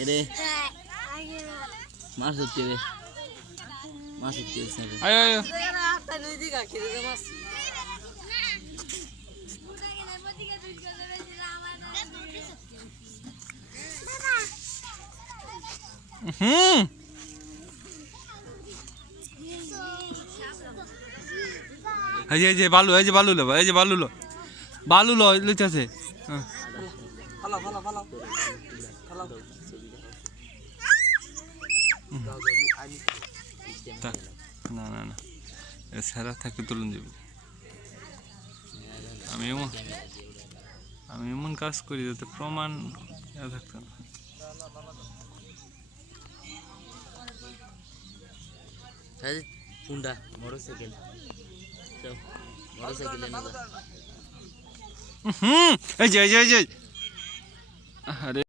এরে মাছ হচ্ছে রে মাছ হচ্ছে আয়ো আয়ো হুম এই যে বালু এই যে বালু লো এই যে বালু লো বালু লো লইতাছে না না না সেরা থাকতে তুলুন যাব আমি এমন কাজ করি যাতে প্রমাণ থাকতো না হুন্ডা মোটরসাইকেল মোটরসাইকেল হুম এই যে আরে